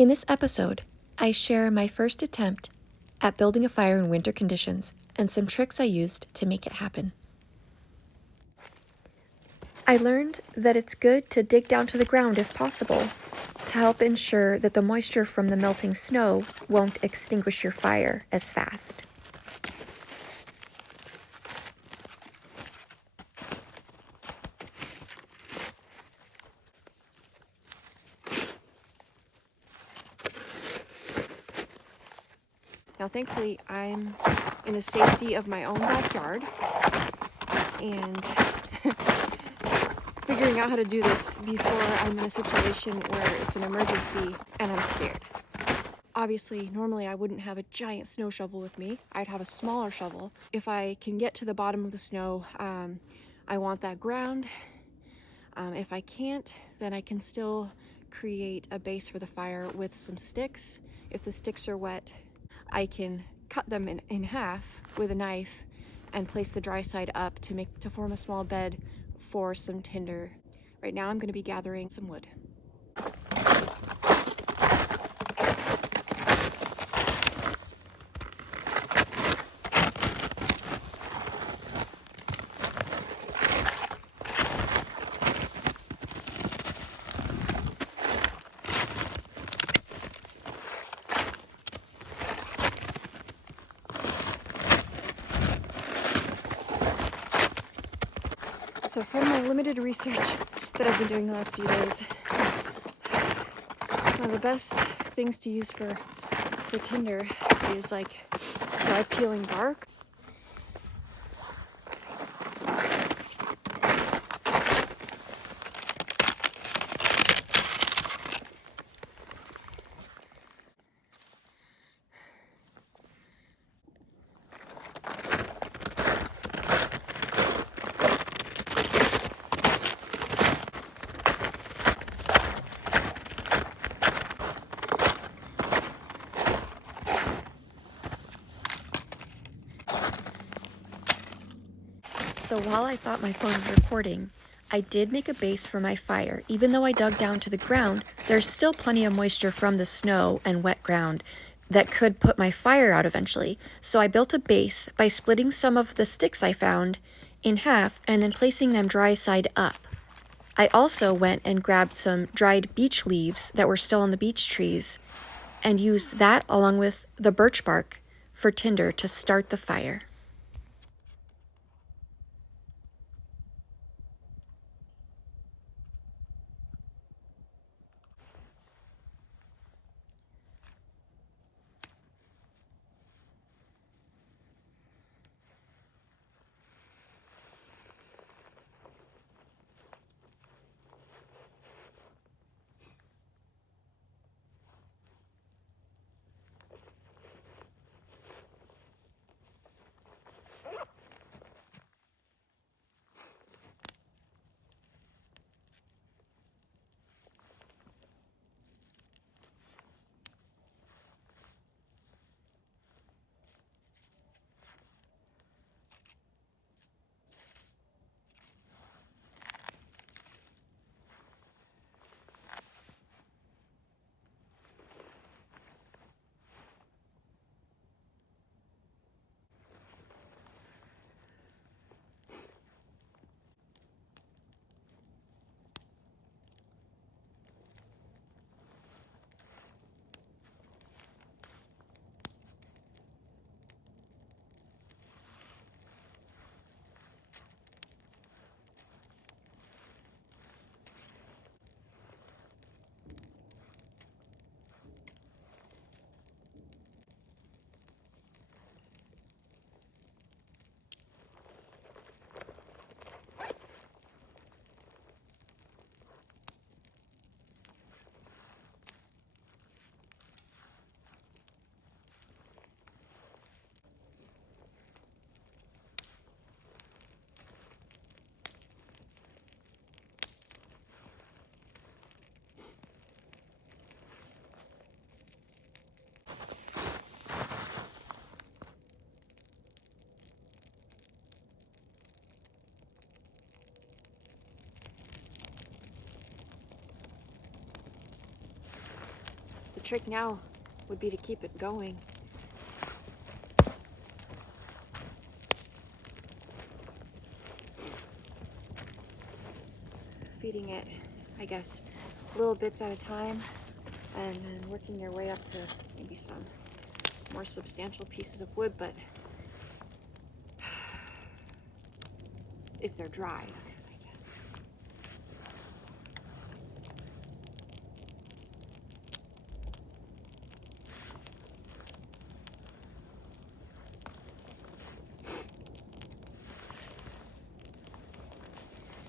In this episode, I share my first attempt at building a fire in winter conditions and some tricks I used to make it happen. I learned that it's good to dig down to the ground if possible to help ensure that the moisture from the melting snow won't extinguish your fire as fast. Now, thankfully, I'm in the safety of my own backyard, and figuring out how to do this before I'm in a situation where it's an emergency and I'm scared. Obviously, normally I wouldn't have a giant snow shovel with me. I'd have a smaller shovel. If I can get to the bottom of the snow, I want that ground. If I can't, then I can still create a base for the fire with some sticks. If the sticks are wet, I can cut them in half with a knife and place the dry side up to form a small bed for some tinder. Right now I'm going to be gathering some wood. So from my limited research that I've been doing the last few days, one of the best things to use for tinder is like dry peeling bark. So while I thought my phone was recording, I did make a base for my fire. Even though I dug down to the ground, there's still plenty of moisture from the snow and wet ground that could put my fire out eventually. So I built a base by splitting some of the sticks I found in half and then placing them dry side up. I also went and grabbed some dried beech leaves that were still on the beech trees and used that along with the birch bark for tinder to start the fire. trick now would be to keep it going. Feeding it, I guess, little bits at a time, and then working your way up to maybe some more substantial pieces of wood, but if they're dry, that is, I guess.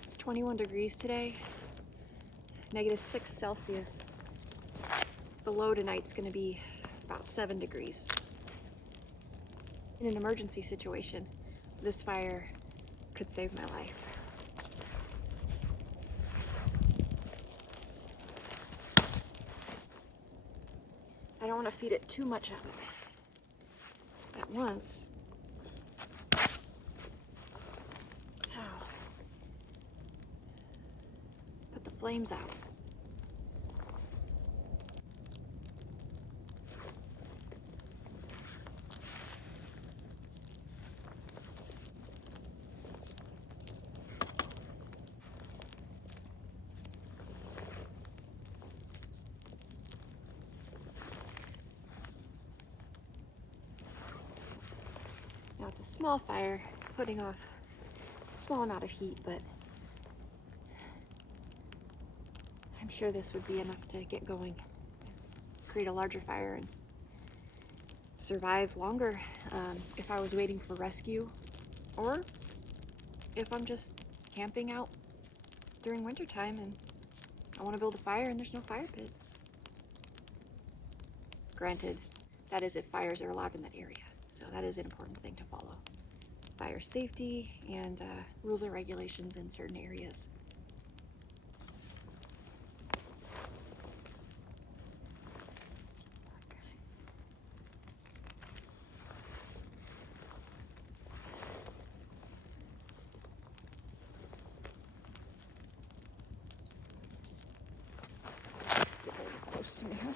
It's 21 degrees today, -6 Celsius. The low tonight's going to be about 7 degrees. In an emergency situation, this fire could save my life. I don't want to feed it too much of it at once. So, put the flames out. Now it's a small fire, putting off a small amount of heat, but I'm sure this would be enough to get going, create a larger fire, and survive longer if I was waiting for rescue, or if I'm just camping out during wintertime and I want to build a fire and there's no fire pit. Granted, that is if fires are allowed in that area. So that is an important thing to follow. Fire safety and rules and regulations in certain areas. Get very close to me here.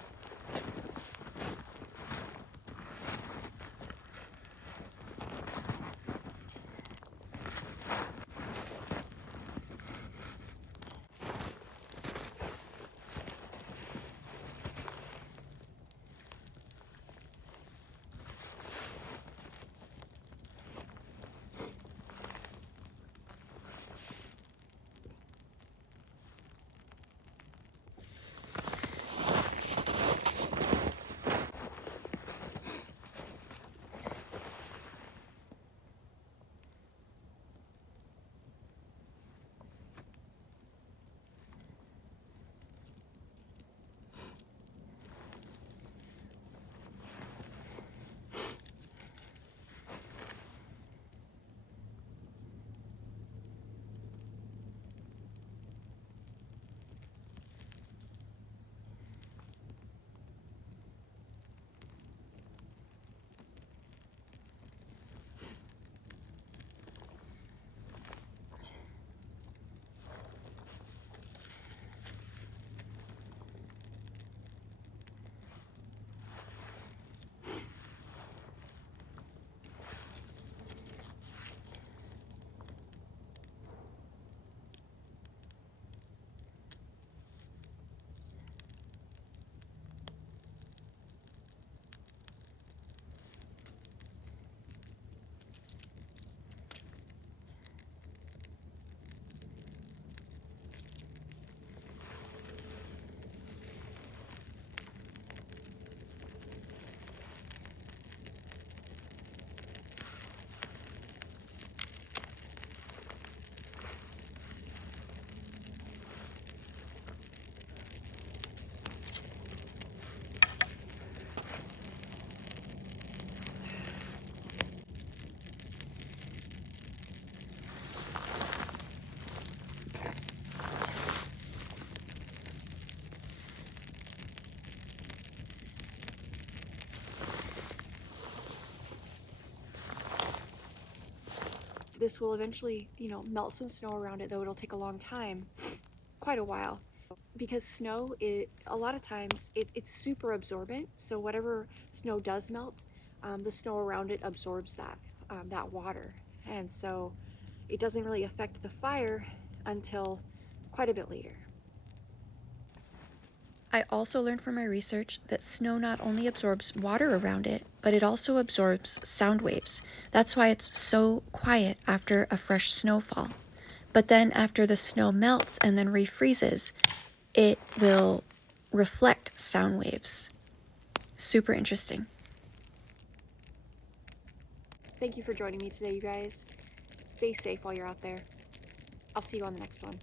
This will eventually, melt some snow around it, though it'll take a long time, quite a while. because snow, a lot of times it's super absorbent. So whatever snow does melt, the snow around it absorbs that water, and so it doesn't really affect the fire until quite a bit later. I also learned from my research that snow not only absorbs water around it, but it also absorbs sound waves. That's why it's so quiet after a fresh snowfall. But then after the snow melts and then refreezes, it will reflect sound waves. Super interesting. Thank you for joining me today, you guys. Stay safe while you're out there. I'll see you on the next one.